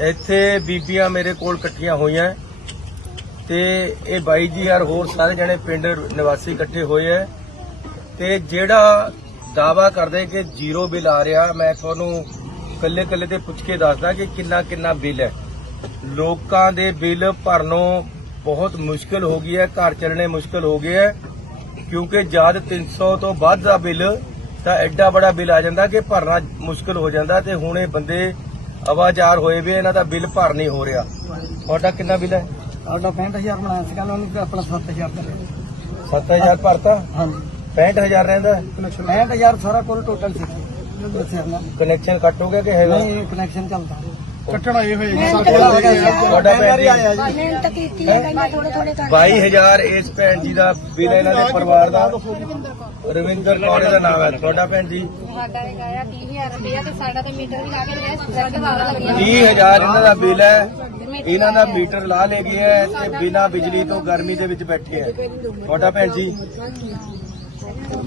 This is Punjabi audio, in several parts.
ਇੱਥੇ ਬੀਬੀਆਂ ਮੇਰੇ ਕੋਲ ਇਕੱਠੀਆਂ ਹੋਈਆਂ ਤੇ ਇਹ ਬਾਈ ਜੀ ਯਾਰ ਹੋਰ ਸਾਰੇ ਜਣੇ ਪਿੰਡ ਨਿਵਾਸੀ ਇਕੱਠੇ ਹੋਏ ਐ ਤੇ ਜਿਹੜਾ ਦਾਵਾ ਕਰਦੇ ਕਿ ਜ਼ੀਰੋ ਬਿੱਲ ਆ ਰਿਹਾ, ਮੈਂ ਤੁਹਾਨੂੰ ਕੱਲੇ ਕੱਲੇ ਤੇ ਪੁੱਛ ਕੇ ਦੱਸਦਾ ਕਿ ਕਿੰਨਾ ਕਿੰਨਾ ਬਿੱਲ ਹੈ। ਲੋਕਾਂ ਦੇ ਬਿੱਲ ਭਰਨੋਂ ਬਹੁਤ ਮੁਸ਼ਕਲ ਹੋ ਗਈ ਹੈ, ਘਰ ਚੱਲਣੇ ਮੁਸ਼ਕਲ ਹੋ ਗਏ ਹੈ, ਕਿਉਂਕਿ ਜਦ 300 ਤੋਂ ਵੱਧ ਦਾ ਬਿੱਲ ਤਾਂ ਐਡਾ ਬੜਾ ਬਿੱਲ ਆ ਜਾਂਦਾ ਕਿ ਭਰਨਾ ਮੁਸ਼ਕਲ ਹੋ ਜਾਂਦਾ ਤੇ ਹੁਣ ਇਹ ਬੰਦੇ ਆਵਾਜ਼ਾਰ ਹੋਏ ਵੀ ਇਹਨਾਂ ਦਾ ਬਿੱਲ ਭਰ ਨਹੀਂ ਹੋ ਰਿਹਾ। ਤੁਹਾਡਾ ਕਿੰਨਾ ਬਿੱਲ ਹੈ? ਸਾਡਾ 65000 ਬਣਾਇਆ ਸੀਗਾ ਉਹਨੂੰ ਤੇ ਆਪਣਾ 7000 ਕਰਿਆ 7000 ਭਰਤਾ? ਹਾਂਜੀ। 65000 ਰਹਿੰਦਾ? 65000 ਸਾਰਾ ਕੁੱਲ ਟੋਟਲ ਸੀ। ਦੱਸਿਆ ਨਾ ਕਨੈਕਸ਼ਨ ਕੱਟ ਹੋ ਗਿਆ ਕਿ ਹੈਗਾ? ਨਹੀਂ ਕਨੈਕਸ਼ਨ ਚੱਲਦਾ। ਕੱਟਣਾ ਇਹ ਹੋਏਗਾ ਤੁਹਾਡਾ ਭੈਣ ਜੀ। ਮਿਹਨਤ ਕੀਤੀ ਹੈ ਕਹਿੰਦੇ ਥੋੜੇ ਥੋੜੇ ਕਰ 22000 ਇਸ ਭੈਣ ਜੀ ਦਾ ਬਿੱਲ ਇਹਨਾਂ ਦੇ ਪਰਿਵਾਰ ਦਾ। ਰਵਿੰਦਰ ਕੌਰ ਦਾ ਨਾਮ ਹੈ ਤੁਹਾਡਾ ਭੈਣ ਜੀ? ਸਾਡਾ ਇਹ ਗਾਇਆ 30000 ਰੁਪਇਆ ਤੇ ਸਾਡਾ ਤੇ ਮੀਟਰ ਵੀ ਲਾ ਕੇ ਲਿਆ ਸਬਜੈਕਟ ਵਾਲਾ ਲੱਗਿਆ। 30000 ਇਹਨਾਂ ਦਾ ਬਿੱਲ ਹੈ ਇਹਨਾਂ ਦਾ ਮੀਟਰ ਲਾ ਲੇ ਗਿਆ ਹੈ ਤੇ ਬਿਨਾ ਬਿਜਲੀ ਤੋਂ ਗਰਮੀ ਦੇ ਵਿੱਚ ਬੈਠੇ ਹੈ। ਤੁਹਾਡਾ ਭੈਣ ਜੀ?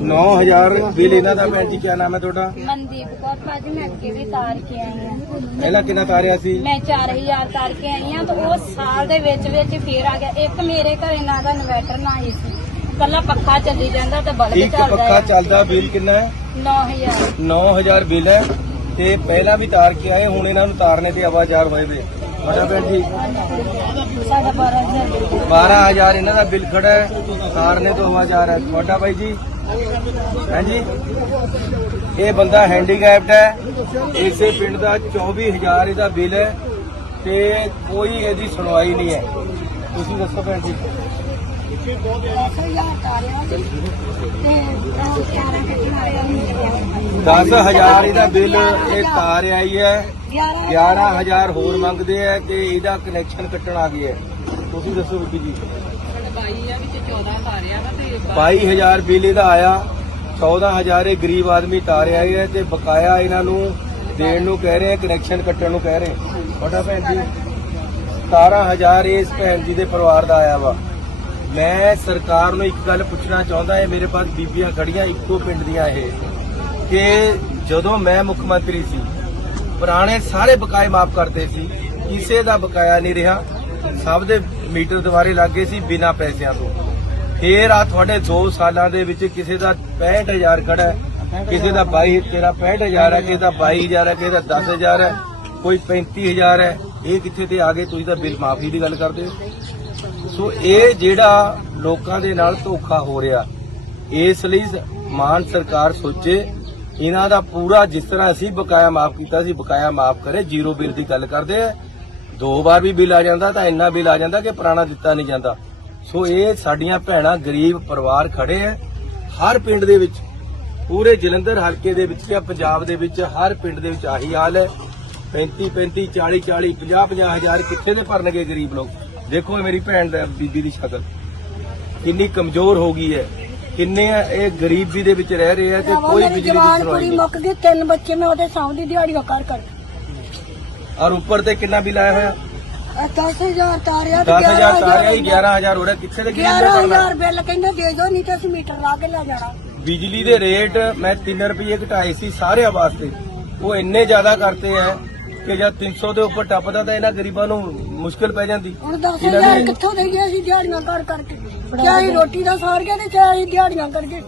9000 ਬਿੱਲ ਇਹਨਾਂ ਦਾ ਭੈਣ ਜੀ ਕੀ ਨਾਮ ਹੈ ਤੁਹਾਡਾ? ਮਨਦੀਪ ਕੌਰ ਭਾਜੀ ਮੈਂ ਅੱਗੇ ਵੀ ਤਾਰ ਕੇ ਆਈ ਹਾਂ। ਪਹਿਲਾਂ ਕਿੰਨਾ ਤਾਰਿਆ ਸੀ? ਮੈਂ 4000 ਤਾਰ ਕੇ ਆਈ ਹਾਂ ਤੇ ਉਹ ਸਾਲ ਦੇ ਵਿੱਚ ਵਿੱਚ ਫੇਰ ਆ ਗਿਆ। ਇੱਕ ਮੇਰੇ ਘਰੇ ਨਾ ਦਾ ਇਨਵਰਟਰ ਨਾ ਹੀ ਸੀ। ਕੱਲਾ ਪੱਖਾ ਚੱਲੀ ਜਾਂਦਾ ਤੇ ਬਲਬ ਇੱਕ ਚੱਲਦਾ ਪੱਖਾ ਹੈ ਚੱਲਦਾ ਬਿੱਲ ਕਿੰਨਾ ਹੈ? 9000 9000 ਬਿੱਲ ਹੈ ਤੇ ਪਹਿਲਾਂ ਵੀ ਤਾਰ ਕੇ ਆਏ ਹੁਣ ਇਹਨਾਂ ਨੂੰ ਤਾਰਨੇ ਤੇ ਆਵਾਜ਼ਾਰ ਹੋਏ ਵੇ ਤੁਹਾਡਾ ਭੈਣ ਜੀ ਸਾਡਾ 12000 12000 ਇਹਨਾਂ ਦਾ ਬਿੱਲ ਖੜਾ ਹੈ ਤਾਰਨੇ ਤੋਂ ਆਵਾਜ਼ਾਰ ਹੈ। ਤੁਹਾਡਾ ਬਾਈ ਜੀ? ਹਾਂਜੀ ਇਹ ਬੰਦਾ ਹੈਂਡੀਕੈਪਡ ਹੈ ਇਸੇ ਪਿੰਡ ਦਾ 24000 ਇਹਦਾ ਬਿੱਲ ਹੈ। ਤੇ ਕੋਈ ਇਹਦੀ ਸੁਣਵਾਈ ਨਹੀਂ ਹੈ। ਤੁਸੀਂ ਦੱਸੋ ਭੈਣ ਜੀ। ਦਸ ਹਜ਼ਾਰ ਇਹਦਾ ਬਿੱਲ ਇਹ ਤਾਰ ਆਈ ਹੈ। 11 11000 ਹੋਰ ਮੰਗਦੇ ਆ ਤੇ ਇਹਦਾ ਕਨੈਕਸ਼ਨ ਕੱਟਣ ਆ ਗਿਆ ਤੁਸੀਂ ਦੱਸੋ ਬੀਬੀ ਜੀ। 22000 ਬਿੱਲ ਇਹਦਾ ਆਇਆ। 14000 ਇਹ ਗਰੀਬ ਆਦਮੀ ਤਾਰਿਆ ਹੈ ਤੇ ਬਕਾਇਆ ਇਹਨਾਂ ਨੂੰ ਦੇਣ ਨੂੰ ਕਹਿ ਰਹੇ ਕਨੈਕਸ਼ਨ ਕੱਟਣ ਨੂੰ ਕਹਿ ਰਹੇ ਤੁਹਾਡਾ ਭੈਣ ਜੀ 17000 ਇਸ ਭੈਣ ਜੀ ਦੇ ਪਰਿਵਾਰ ਦਾ ਆਇਆ ਵਾ। ਮੈਂ ਸਰਕਾਰ ਨੂੰ ਇੱਕ ਗੱਲ ਪੁੱਛਣਾ ਚਾਹੁੰਦਾ, ਇਹ ਮੇਰੇ ਪਾਸ ਬੀਬੀਆਂ ਖੜੀਆਂ ਇੱਕੋ ਪਿੰਡ ਦੀਆਂ ਇਹ। ਕਿ ਜਦੋਂ ਮੈਂ ਮੁੱਖ ਮੰਤਰੀ ਸੀ, ਪੁਰਾਣੇ ਸਾਰੇ ਬਕਾਏ ਮਾਫ ਕਰਦੇ ਸੀ, ਕਿਸੇ ਦਾ ਬਕਾਇਆ ਨਹੀਂ ਰਿਹਾ। ਸਭ ਦੇ ਮੀਟਰ ਦੁਬਾਰੇ ਲੱਗੇ ਸੀ ਬਿਨਾਂ ਪੈਸਿਆਂ ਤੋਂ। ਫੇਰ ਆ ਤੁਹਾਡੇ 2 ਸਾਲਾਂ ਦੇ ਵਿੱਚ ਕਿਸੇ ਦਾ 65000 ਖੜਾ ਕਿਸੇ ਦਾ 22 ਤੇਰਾ 65000 ਹੈ, ਕਿਸੇ ਦਾ 22000 ਹੈ, ਕਿਸੇ ਦਾ 10000 ਹੈ। ਕੋਈ 35000 ਹੈ, ਇਹ ਕਿੱਥੇ ਤੇ ਆ ਗਏ? ਤੁਸੀਂ ਤਾਂ ਬਿੱਲ ਮਾਫੀ ਦੀ ਗੱਲ ਕਰਦੇ ਹੋ। ਸੋ ਇਹ ਜਿਹੜਾ ਲੋਕਾਂ ਦੇ ਨਾਲ ਧੋਖਾ ਹੋ ਰਿਹਾ, ਇਸ ਲਈ ਮਾਨ ਸਰਕਾਰ ਸੋਚੇ, ਇਹਨਾਂ ਦਾ ਪੂਰਾ ਜਿਸ ਤਰ੍ਹਾਂ ਅਸੀਂ ਬਕਾਇਆ ਮਾਫ ਕੀਤਾ ਸੀ, ਬਕਾਇਆ ਮਾਫ ਕਰੇ, ਜ਼ੀਰੋ ਬਿੱਲ ਦੀ ਗੱਲ ਕਰਦੇ ਆ। ਦੋ ਵਾਰ ਵੀ ਬਿੱਲ ਆ ਜਾਂਦਾ ਤਾਂ ਇੰਨਾ ਬਿੱਲ ਆ ਜਾਂਦਾ ਕਿ ਪੁਰਾਣਾ ਦਿੱਤਾ ਨਹੀਂ ਜਾਂਦਾ। ਸੋ ਇਹ ਸਾਡੀਆਂ ਭੈਣਾਂ ਗਰੀਬ ਪਰਿਵਾਰ ਖੜੇ ਆ। ਹਰ ਪਿੰਡ ਦੇ ਵਿੱਚ, ਪੂਰੇ ਜਲੰਧਰ ਹਲਕੇ ਦੇ ਵਿੱਚ ਜਾਂ ਪੰਜਾਬ ਦੇ ਵਿੱਚ, ਹਰ ਪਿੰਡ ਦੇ ਵਿੱਚ ਆਹੀ ਹਾਲ ਹੈ। 35 35 40 40 50 50 ਹਜ਼ਾਰ ਕਿੱਥੇ ਦੇ ਭਰਨਗੇ ਗਰੀਬ ਲੋਕ? ਦੇਖੋ ਇਹ ਮੇਰੀ ਭੈਣ ਦਾ ਬੀਬੀ ਦੀ ਸ਼ਕਲ। ਕਿੰਨੀ ਕਮਜ਼ੋਰ ਹੋ ਗਈ ਹੈ। ਕਿੰਨੇ ਇਹ ਗਰੀਬੀ ਦੇ ਵਿੱਚ ਰਹਿ ਰਹੇ ਆ ਤੇ ਕੋਈ ਬਿਜਲੀ ਦੀ ਜਵਾਨ ਕੁੜੀ ਮੁੱਕ ਗਈ ਤਿੰਨ ਬੱਚੇ ਮੈਂ ਉਹਦੇ ਸਾਹਮਣੇ ਦਿਹਾੜੀਆਂ ਕਰ ਕਰ ਔਰ ਉੱਪਰ ਤੇ ਕਿੰਨਾ ਬਿੱਲ ਆਇਆ ਹੋਇਆ? 10000 ਤਾਰਿਆ 10000 ਤਾਰਿਆ ਹੀ 11000 ਹੋ ਰਿਹਾ। ਕਿੱਥੇ ਦੇ ਗਰੀਬ ਨੇ ਭਰਨਾ 11000 ਬਿੱਲ ਕਹਿੰਦੇ ਦੇ ਦਿਓ ਨਹੀਂ ਤਾਂ ਅਸੀਂ ਮੀਟਰ ਲਾ ਕੇ ਲੈ ਜਾਣਾ। ਬਿਜਲੀ ਦੇ ਰੇਟ ਮੈਂ 3 ਰੁਪਏ ਘਟਾਏ ਸੀ ਸਾਰਿਆਂ ਵਾਸਤੇ। ਉਹ ਇੰਨੇ ਜ਼ਿਆਦਾ ਕਰਤੇ ਐ ਕਿ ਜਦ 300 ਦੇ ਉੱਪਰ ਟੱਪਦਾ ਤਾਂ ਇਹਨਾਂ ਗਰੀਬਾਂ ਨੂੰ ਮੁਸ਼ਕਲ ਪੈ ਜਾਂਦੀ। ਹੁਣ ਇਹਨਾਂ 10000 ਨੇ- ਕਿੱਥੋਂ ਦੇਈਏ ਅਸੀਂ ਦਿਹਾੜੀਆਂ ਕਰ ਕਰਕੇ? ਚਾਹੇ ਰੋਟੀ ਦਾ ਸਾਰ ਕੇ ਤੇ ਚਾਹੇ ਦਿਹਾੜੀਆਂ ਕਰਕੇ?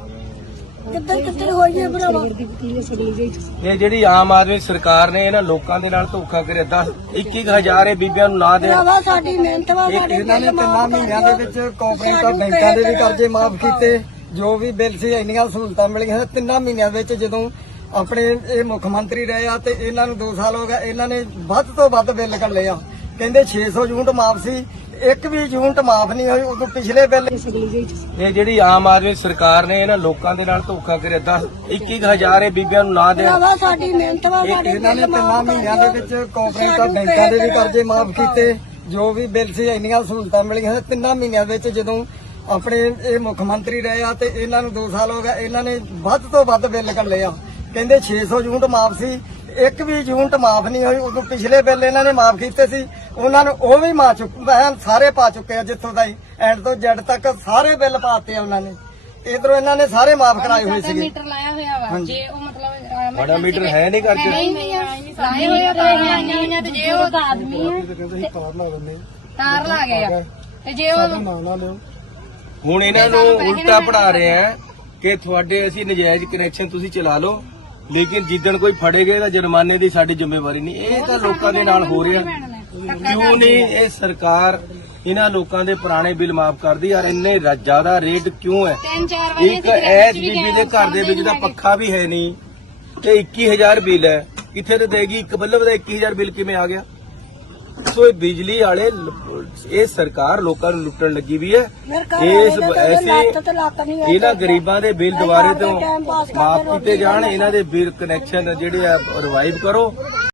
ਕਿੱਧਰ ਕਿੱਧਰ ਹੋਈਏ ਭਰਾਵਾ? ਇਹ ਜਿਹੜੀ ਆਮ ਆਦਮੀ ਸਰਕਾਰ ਨੇ ਇਹਨਾਂ ਲੋਕਾਂ ਦੇ ਨਾਲ ਧੋਖਾ ਕਰਿਆ 10 21000 ਇਹ ਬੀਬੀਆਂ ਨੂੰ ਨਾ ਦੇਣ ਭਰਾਵਾ ਸਾਡੀ ਮਿਹਨਤ ਵਾ ਇਹ ਸਾਡੇ ਇਹਨਾਂ ਨੇ ਤਿੰਨਾਂ ਮਹੀਨਿਆਂ ਦੇ। ਵਿੱਚ ਕੋਆਪਰੇਟਿਵ ਬੈਂਕਾਂ ਦੇ ਵੀ ਕਰਜ਼ੇ ਮਾਫ ਕੀਤੇ ਜੋ ਵੀ ਬਿੱਲ ਸੀ ਇੰਨੀਆਂ ਸਹੂਲਤਾਂ ਮਿਲੀਆਂ ਤਿੰਨਾਂ ਮਹੀਨਿਆਂ ਵਿੱਚ ਜਦੋਂ ਆਪਣੇ ਇਹ ਮੁੱਖ ਮੰਤਰੀ ਰਹੇ ਆ ਤੇ ਇਹਨਾਂ ਨੂੰ 2 ਸਾਲ ਹੋ ਗਏ। ਇਹਨਾਂ ਨੇ ਵੱਧ ਤੋਂ ਵੱਧ ਬਿੱਲ ਕੱਢੇ ਆ। ਕਹਿੰਦੇ 600 ਯੂਨਿਟ ਮਾਫ ਸੀ। ਇੱਕ ਵੀ ਯੂਨਿਟ ਮਾਫ ਨਹੀਂ ਹੋਈ ਉਦੋਂ ਪਿਛਲੇ ਬਿੱਲ ਇਹ ਜਿਹੜੀ ਆਮ ਆਦਮੀ ਸਰਕਾਰ ਨੇ ਇਹਨਾਂ ਲੋਕਾਂ ਦੇ ਨਾਲ ਧੋਖਾ ਕਰਿਆ। 10 21000 ਇਹ ਬੀਬੀਆਂ ਨੂੰ ਨਾ ਦੇਣ ਸਾਡੀ ਮਿਹਨਤ ਵਾ ਸਾਡੇ ਇਹਨਾਂ ਨੇ ਤਿੰਨਾਂ ਮਹੀਨਿਆਂ ਦੇ। ਵਿੱਚ ਕੋਆਪਰੇਟਿਵ ਬੈਂਕਾਂ ਦੇ ਵੀ ਕਰਜ਼ੇ ਮਾਫ ਕੀਤੇ। ਜੋ ਵੀ ਬਿੱਲ ਸੀ ਇੰਨੀਆਂ ਸਹੂਲਤਾਂ ਮਿਲੀਆਂ। ਤਿੰਨਾਂ ਮਹੀਨਿਆਂ ਵਿੱਚ ਜਦੋਂ ਆਪਣੇ ਇਹ ਮੁੱਖ ਮੰਤਰੀ ਰਹੇ ਆ ਤੇ ਇਹਨਾਂ ਨੂੰ 2 ਸਾਲ ਹੋ ਗਏ। ਇਹਨਾਂ ਨੇ ਵੱਧ ਤੋਂ ਵੱਧ ਬਿੱਲ ਕੱਢੇ ਆ। ਕਹਿੰਦੇ 600 ਯੂਨਿਟ ਮਾਫ ਸੀ ਇੱਕ ਵੀ ਯੂਨਿਟ ਮਾਫ ਨਹੀਂ ਹੋਈ ਉਦੋਂ ਪਿਛਲੇ ਬਿੱਲ ਇਹਨਾਂ ਨੇ ਮਾਫ ਕੀਤੇ ਸੀ ਉਹਨਾਂ ਨੂੰ ਉਹ ਵੀ ਮਾ ਚੁੱਕ ਐਨ ਸਾਰੇ ਪਾ ਚੁੱਕੇ ਆ ਜਿੱਥੋਂ ਤਾਈ ਐਂਡ ਤੋਂ ਜੈਡ ਤੱਕ ਸਾਰੇ ਬਿੱਲ ਪਾਤੇ ਆ ਉਹਨਾਂ ਨੇ। ਇਧਰੋਂ ਇਹਨਾਂ ਨੇ ਸਾਰੇ ਮਾਫ ਕਰਾਏ ਹੋਏ ਸੀਗੇ। ਮੀਟਰ ਲਾਇਆ ਹੋਇਆ ਵਾ ਜੇ ਉਹ ਮਤਲਬ ਅਹ, ਸਾਡਾ ਮੀਟਰ ਹੈ ਨਹੀਂ ਲਾਏ ਹੋਈਆਂ ਤੇ ਜੇ ਉਹ ਆਦਮੀ ਆ। ਤਾਰ ਲਾ ਗਏ ਆ। ਤੇ ਜੇ ਉਹ ਹੁਣ ਇਹਨਾਂ ਨੂੰ ਉਲਟਾ ਪੜਾ ਰਹੇ ਆ ਕਿ ਤੁਹਾਡੇ ਅਸੀਂ ਨਜਾਇਜ਼ ਕਨੈਕਸ਼ਨ ਤੁਸੀਂ ਚਲਾ ਲਓ। ਲੇਕਿਨ ਜਿੱਦਣ ਕੋਈ ਫੜੇ ਗਏ ਤਾਂ ਜੁਰਮਾਨੇ ਦੀ ਸਾਡੀ ਜ਼ਿੰਮੇਵਾਰੀ ਨਹੀਂ। ਇਹ ਤਾਂ ਲੋਕਾਂ ਦੇ ਨਾਲ ਹੋ ਰਿਹਾ। ਕਿਉਂ ਨਹੀਂ? ਇਹ ਸਰਕਾਰ ਇਹਨਾਂ ਲੋਕਾਂ ਦੇ ਪੁਰਾਣੇ ਬਿੱਲ ਮਾਫ ਕਰਦੀ ਯਾਰ ਇੰਨੇ ਰ- ਜ਼ਿਆਦਾ ਰੇਟ ਕਿਉਂ ਹੈ? ਇੱਕ ਐਸ ਬੀਬੀ ਦੇ ਘਰ ਦੇ ਵਿੱਚ ਦਾ ਪੱਖਾ ਵੀ ਹੈ ਨਹੀਂ ਤੇ 21000 ਬਿੱਲ ਹੈ। ਕਿੱਥੇ ਤੇ ਦੇਗੀ? ਇੱਕ ਬੱਲਬ ਦਾ 21000 ਬਿੱਲ ਕਿਵੇਂ ਆ ਗਿਆ? ਸੋ ਇਹ ਬਿਜਲੀ ਵਾਲੇ ਲ- ਇਹ ਸਰਕਾਰ ਲੋਕਾਂ ਨੂੰ ਲੁੱਟਣ ਲੱਗੀ ਵੀ ਹੈ। ਇਸ ਐਸੇ ਇਹਨਾਂ ਗਰੀਬਾਂ ਦੇ ਬਿੱਲ ਦੁਬਾਰੇ ਤੋਂ ਮਾਫ ਕੀਤੇ ਜਾਣ ਇਹਨਾਂ ਦੇ ਬਿੱਲ ਕਨੈਕਸ਼ਨ ਜਿਹੜੇ ਆ ਰਿਵਾਈਵ ਕਰੋ।